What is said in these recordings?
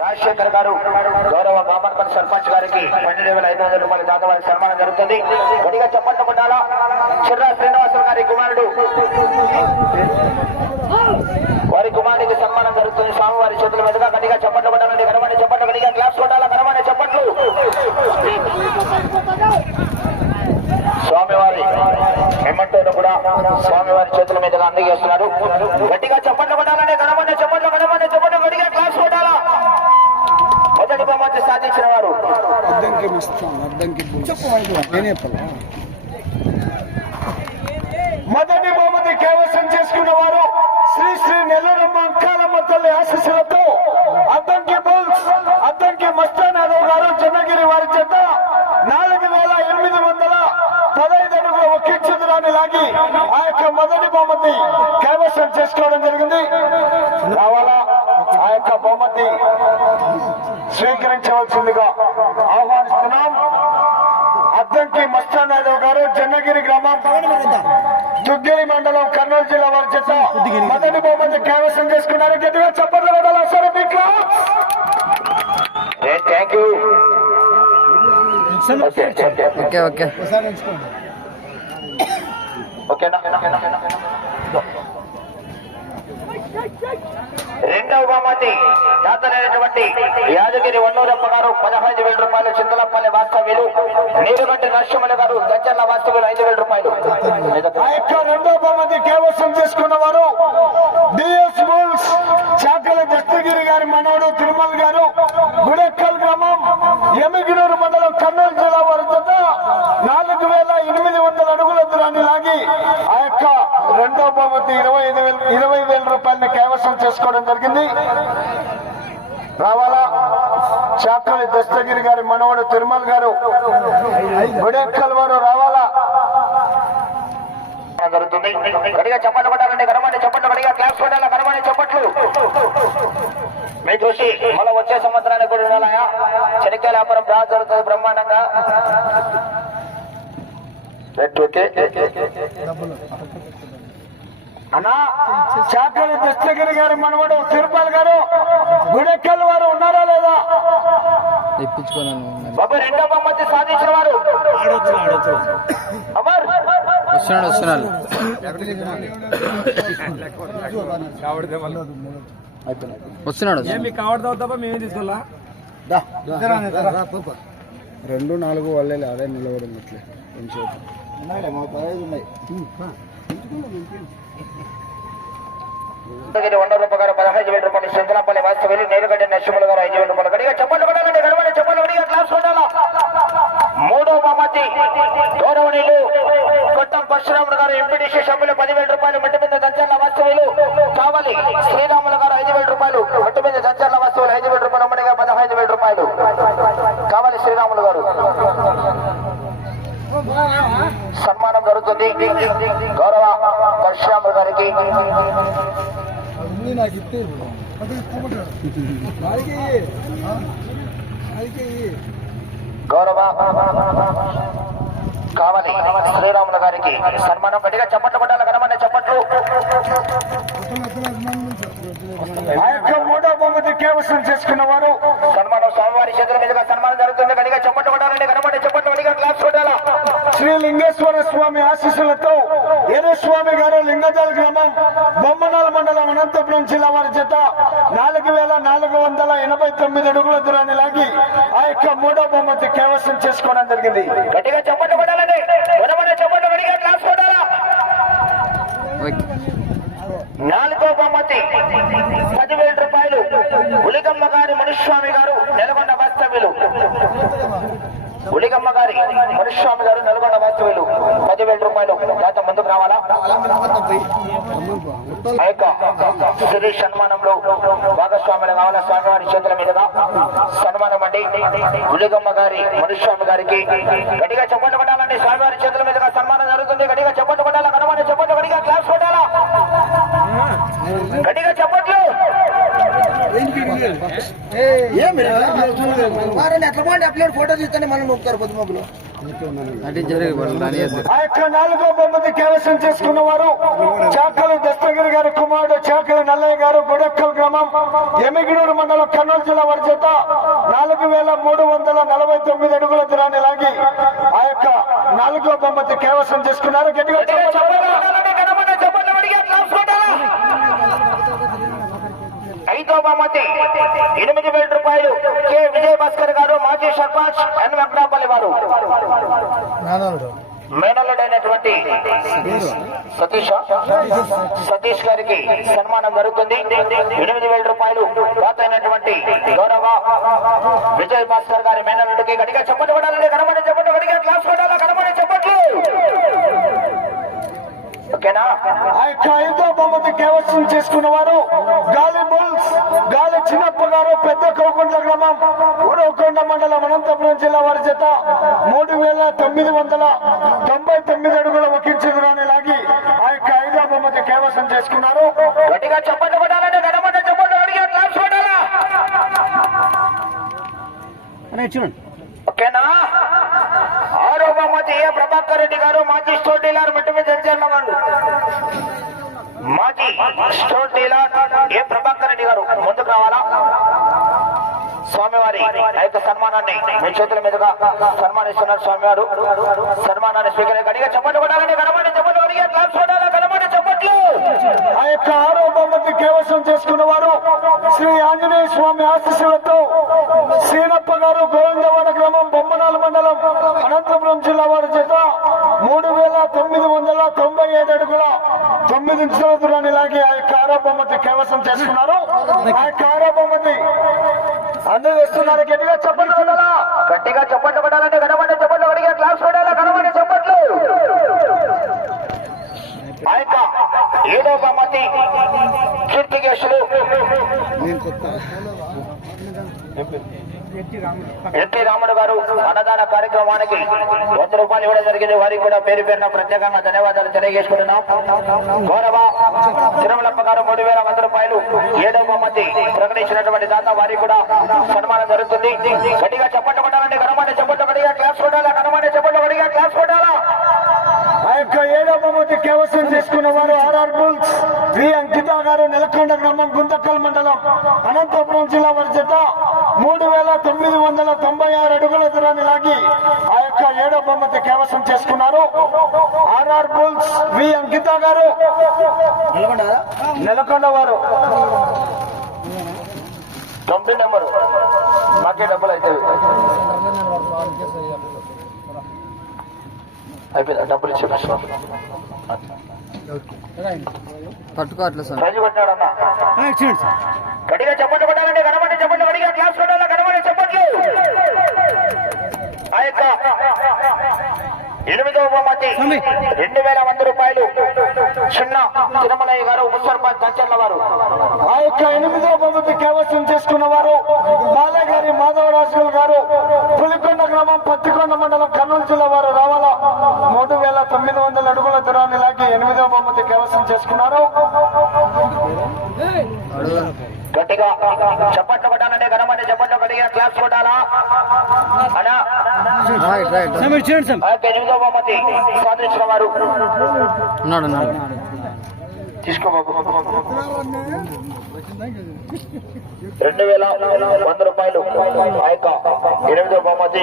రాజశేఖర్ గారు గౌరవ కామర్పల్లి సర్పంచ్ గారికి పన్నెండు వేల ఐదు వందల రూపాయలు దాకా వారికి సన్మానం జరుగుతుంది. గడిగా చెప్పండి చిర్రా శ్రీనివాసరావు గారి కుమారుడు. వారి కుమారుడికి సన్మానం జరుగుతుంది. స్వామివారి చేతుల మీదుగా గడిగా చెప్పండి పడాలండి గడమని చెప్పండి గడిగా క్లాస్ కొట్టాలా? గడమని చెప్పట్లు స్వామివారి ఎమ్మంటోను కూడా స్వామివారి చేతుల మీదుగా అందజేస్తున్నారు గట్టిగా చెప్పండి కొట్టాలండి గడమని చెప్పండి గడమని చెప్పండి గట్టిగా క్లాస్ కొట్టాలా మొదటి బహుమతి సాధించిన వారు అద్దంకి ఇస్తాను అద్దంకి నేనే చెప్పాలా మొదటి బహుమతి కైవసం చేసుకున్న వారు శ్రీ శ్రీ నెల్లూరమ్మ అంకాలమ్మ తల్లి ఆశీస్సులతో అద్దంకి బుల్స్ అద్దంకి మస్తానారావు గారు చెన్నగిరి వారి చేత నాలుగు వేల ఎనిమిది వందల పదహైదు అడుగుల ఒకే చదురాన్ని లాగి ఆ యొక్క మొదటి బహుమతి కైవసం చేసుకోవడం జరిగింది. రావాలా? ఆ యొక్క బహుమతి స్వీకరించవలసిందిగా దుగ్గేరి మండలం కర్నూలు జిల్లా వారి చేత మొదటి బహుమతి కైవసం చేసుకున్నారు. గట్టిగా చప్పట్లు కొట్టాలి ఒకసారి మీకు థ్యాంక్ యూ ఓకే ఓకే రెండవ బహుమతి దాతలైనటువంటి యాదగిరి వన్నూరప్ప గారు పదహైదు వేల రూపాయలు చింతలపల్లి వేలు నీరుగడ్డ నరసింహులు గారు గజ్జల్ల వాస్తవ్యులు ఐదు వేల రూపాయలు. ఆ యొక్క రెండో బహుమతి కైవసం తీసుకున్న వారు డిఎస్ బుల్స్ చాకల దత్తగిరి గారి మనవడు తిరుమల గారు గుడెక్కల్ గ్రామం ఎమిగినూరు మండలం కర్నూలు జిల్లా వారి చేత నాలుగు వేల ఎనిమిది వందల అడుగుల దూరాన్ని లాగి ఆ యొక్క రెండో బహుమతి ఇరవై ఐదు వేల ఇరవై వేల రూపాయలని కైవసం చేసుకోవడం జరిగింది. రావాలా? చాకలి దస్తగిరి గారి మనవడు తిరుమల గారు. గుడెక్కల్ వారు రావాలా? జరుగుతుంది. గడిగా చప్పట్లు కొట్టాలండి చప్పట్లు గడిగా క్లాస్ కొట్టాలి గడమని చప్పట్లు? మీరు చూసి మళ్ళీ వచ్చే సంవత్సరానికి కూడా ఉండాలయా చెనిక్కాయ వ్యాపారం బాగా జరుగుతుంది బ్రహ్మాండంగా. అన్నా చాకలి దస్తగిరి గారి మనవడు తిరుపతి గారు గుడెక్కల్ వారు ఉన్నారా లేదా? తెప్పించుకోను బాబు రెండో బహుమతి సాధించిన వారు? అమర్! వస్తున్నాడు. రెండు నాలుగు వాళ్ళే అదే నిలబడి కొంచెం. మా పదహైదు ఉన్నాయి. దగ్గర రూపాయలు గారు పదహైదు వేల రూపాయలు శంకరాపల్లి వాస్తవ్యులు నేరుగడ్డ నరసింహులు గారు ఐదు వేల రూపాయలు. గడిగా చెప్పండి కొట్టాలంటే గడవని చెప్పండి గడిగా క్లాస్ కొట్టాలా? మూడో బహుమతి గౌరవనీయులు కొట్టం పరశురాములు గారు ఎంపీడీసీ సభ్యులు పదివేల రూపాయలు మట్టి మీద దంచాల వాస్తవ్యులు కావాలి శ్రీరాములు గారు ఐదు వేల రూపాయలు మట్టి మీద దంచాల వాస్తవులు ఐదు వేల రూపాయలు ఉమ్మడిగా పదహైదు వేల రూపాయలు. కావాలి శ్రీరాములు గారు. సన్మానం జరుగుతుంది. అన్నీ నాకు ఇస్తే గౌరవ కావాలి శ్రీరాములు గారికి సన్మానం గట్టిగా చప్పట్లు కొట్టాలి కనమని చప్పట్లు. ఆ యొక్క మూడో బహుమతి కేవసం చేసుకున్న వారు సన్మానం స్వామివారి చేతుల మీదుగా సన్మానం జరుగుతుంది. గట్టిగా చప్పట్లు కొట్టాలండి కనమని చప్పట్లు గట్టిగా క్లాస్ కొట్టాలా శ్రీ లింగేశ్వర స్వామి ఆశీస్సులతో ఏరే స్వామి గారు లింగజాల గ్రామం బొమ్మనాల మండలం అనంతపురం జిల్లా వారి చేత నాలుగు వేల నాలుగు వందల ఎనభై తొమ్మిది అడుగుల దూరాన్ని లాగి ఆ యొక్క మూడో బహుమతి కైవసం చేసుకోవడం జరిగింది. గట్టిగా చెప్పండి కొట్టాలండి కనమని చప్పట్లు గట్టిగా క్లాస్ కొట్టాలా ఓకే నాలుగో బహుమతి పదివేల రూపాయలు ఉలిగమ్మ గారి మునిస్వామి గారు నెలకొండ వాస్తవ్యులు ఉలిగమ్మ గారి మునిస్వామి గారు నల్గొండ వాస్తవ్యులు పదివేల రూపాయలు దాత ముందుకు రావాలా? ఆ యొక్క శ్రీ సన్మానంలో భాగస్వాములు కావాలా స్వామివారి చేతుల మీదుగా? సన్మానం అండి. ఉలిగమ్మ గారి మనుస్వామి గారికి గట్టిగా చెప్పండి కొట్టాలండి స్వామివారి చేతుల మీదుగా సన్మానం జరుగుతుంది గట్టిగా చెప్పండి కొట్టాలా కనమని చెప్పండి గట్టిగా క్లాస్ కొట్టాలా గట్టిగా చెప్పట్లు ఏమి ఎట్లా పోండి ఫోటో తీస్తానే మనం నొక్కుతారు పొద్దు మబ్బులు నాలుగో బొమ్మది కైవసం చేసుకున్న వారు చాకలి దస్తగిరి గారి కుమారుడు చాకలి నల్లయ్య గారు గుడెక్కల్ గ్రామం ఎమిగినూరు మండలం కర్నూలు జిల్లా వారి చేత నాలుగు వేల మూడు వందల నలభై తొమ్మిది అడుగుల దూరాన్ని లాగి ఆ యొక్క నాలుగో బొమ్మది కైవసం చేసుకున్నారు. గట్టిగా గట్టిగా చెప్పండి. చప్పట్లు కొట్టాలండి, గడమండి చప్పట్లు కొడిగా క్లాప్స్ కొట్టాలా? ఐదో బహుమతి ఎనిమిది వేల రూపాయలు కె. విజయ భాస్కర్ గారు మాజీ సర్పంచ్ ఎన్. వెంకటాపల్లి వారు. మేనల్లుడైనటువంటి సతీష్. సతీష్. గారికి సన్మానం జరుగుతుంది. ఎనిమిది వేల రూపాయలు అయినటువంటి గౌరవ విజయ్ భాస్కర్ గారి మేనల్లుడికి గడిగా చెప్పండి కనబడి చెప్పండి గడిగా క్లాస్ పడాలా కనబడి చెప్పట్లు ఓకేనా? ఆ యొక్క ఐదో బొమ్మది కైవసం చేసుకున్న వారు గాలి బుల్స్ గాలి చిన్నప్ప గారు పెద్ద కోకుంట్ల గ్రామం ఊరవకొండ మండలం అనంతపురం జిల్లా వారి చేత మూడు వేల తొమ్మిది వందల తొంభై తొమ్మిది అడుగుల ఒకించుకురాని లాగి ఆ యొక్క ఐదో బొమ్మది కైవసం చేసుకున్నారు. గట్టిగా చెప్పండి పడాలండి చెప్పండి గడిగా సభాపతి ఏ ప్రభాకర్ రెడ్డి గారు మాజీ స్టోర్ డీలర్ మిట్టు మీద మాజీ store dealer A Prabhakar Reddy గారు ముందుకు రావాలా? స్వామివారి ఆ యొక్క సన్మానాన్ని మీ చేతుల మీదుగా సన్మానిస్తున్నారు స్వామివారు. సన్మానాన్ని స్వీకరి గడిగా చెప్పండి కొట్టాలండి కనబడి చెప్పండి గడిగా క్లాస్ కొట్టాలా కనబడి చెప్పట్లు. ఆ యొక్క ఆరో బొమ్మది కైవసం చేసుకున్న వారు శ్రీ ఆంజనేయ స్వామి ఆశీస్సులతో శ్రీనప్ప గారు గోవిందవాడ గ్రామం బొమ్మనాల మండలం అనంతపురం జిల్లా వారి చేత మూడు వేల తొమ్మిది వందల తొంభై ఐదు అడుగుల తొమ్మిది ఇంచుల దూరాన్ని లాగి ఆ యొక్క ఆరో బొమ్మది కైవసం చేసుకున్నారు. ఆ బొమ్మది అందరూ వేస్తున్నారు గట్టిగా చెప్పండి చూడాలా గట్టిగా చెప్పండి పడాలంటే కనబడి చెప్పండి. అడిగా క్లాస్ పడాలా కనబడి చెప్పట్లు. ఆ యొక్క ఏడో బహుమతి కీర్తికేశులు రాముడు గారు అన్నదాన కార్యక్రమానికి వంద రూపాయలు ఇవ్వడం జరిగింది. వారికి కూడా పేరు పేరున ప్రత్యేకంగా ధన్యవాదాలు తెలియజేసుకుంటున్నాం. గౌరవ తిరుమలప్ప గారు మూడు వేల వంద రూపాయలు ఏడవ బహుమతి ప్రకటించినటువంటి దాత వారికి కూడా సన్మానం జరుగుతుంది. గట్టిగా చెప్పండి పడాలండి కనమండి చెప్పండి గడిగా క్లాస్ కొట్టాలా? కనమండి చెప్పండి గడిగా క్లాస్ కొట్టాలా? ఆ యొక్క ఏడవ బహుమతి కేవసం చేసుకున్న వారు ఆర్ఆర్ బుల్స్ వి అంకిత గారు నెలకొండ గ్రామం గుంతకల్ మండలం అనంతపురం జిల్లా వారి చేత మూడు వేల తొమ్మిది వందల తొంభై ఆరు అడుగుల దూరాన్ని లాగి ఆ యొక్క ఏడో బొమ్మతి కైవసం చేసుకున్నారు. ఆర్ఆర్ బుల్స్ వి అంకిత గారు. నెలకొండ వారు తొమ్మిది నెంబరు. మాకే డబ్బులు అయితే. అయిపోయింది? డబ్బులు ఇచ్చే పట్టుకో అట్లా సార్. గట్టిగా చెప్పండి కొట్టాలండి కనబడి చెప్పండి గట్టిగా క్లాస్ కొట్టాలా కనబడి చెప్పట్లు ఆ యొక్క ఎనిమిదవ బహుమతి రెండు వేల వంద రూపాయలు. చిన్న తిరుమలయ్య గారు ఉప సర్పంచ్ దంచర్ల వారు ఆ యొక్క ఎనిమిదో బొమ్మతి కైవసం చేసుకున్న వారు బాలగారి మాధవరాజు గారు పులికొండ గ్రామం పత్తికొండ మండలం కర్నూలు జిల్లా వారు రావాలా. మూడు వేల తొమ్మిది వందల అడుగుల దూరాన్ని లాగి ఎనిమిదో బొమ్మతి కైవసం చేసుకున్నారు. గట్టిగా. చప్పట్లు కొట్టాలంటే గణమని చప్పట్లు గట్టిగా క్లాస్ కొట్టాలా? అనా ఎనిమిదో బహుమతి. సాధించిన వారు తీసుకో రెండు వేల వంద రూపాయలు. ఆ యొక్క ఎనిమిదో బహుమతి.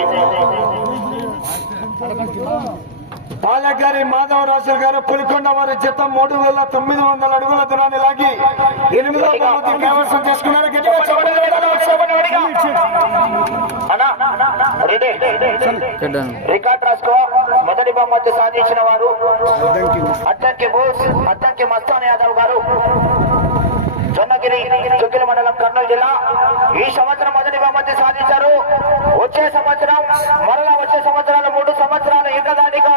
బాలగారి మాధవరాజు గారు పులికొండ వారి జత మూడు వేల తొమ్మిది వందల అడుగుల దూరాన్ని లాగి ఎనిమిదో కైవసం చేసుకున్నారు. గట్టిగా రికార్డ్ రాసుకో. మొదటి బహుమతి సాధించిన వారు. అద్దంకి బోస్ అద్దంకి మస్తాన్ యాదవ్ గారు. జొన్నగిరి చుక్కిల మండలం కర్నూలు జిల్లా. ఈ సంవత్సరం మొదటి బహుమతి సాధించారు. వచ్చే సంవత్సరం మరలా వచ్చే సంవత్సరాలు మూడు సంవత్సరాలు ఏకదాటిగా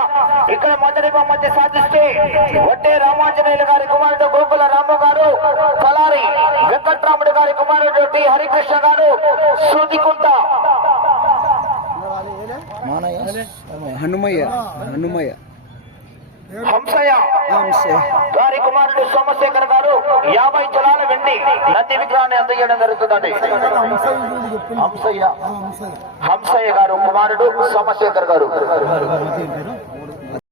ఇక్కడ మొదటి బహుమతి సాధిస్తే వట్టే రామాంజనేయులు గారి కుమారుడు గోకుల రాము గారు కలారి వెంకట్రాముడు గారి కుమారుడు టి హరికృష్ణ గారు శృతికుంట. హనుమయ్య హనుమయ్య. హంసయ్య గారి కుమారుడు సోమశేఖర్ గారు యాభై జలాల వెండి నంది విగ్రహాన్ని అందజేయడం జరుగుతుందండి హంసయ్య హంసయ్య గారు కుమారుడు సోమశేఖర్ గారు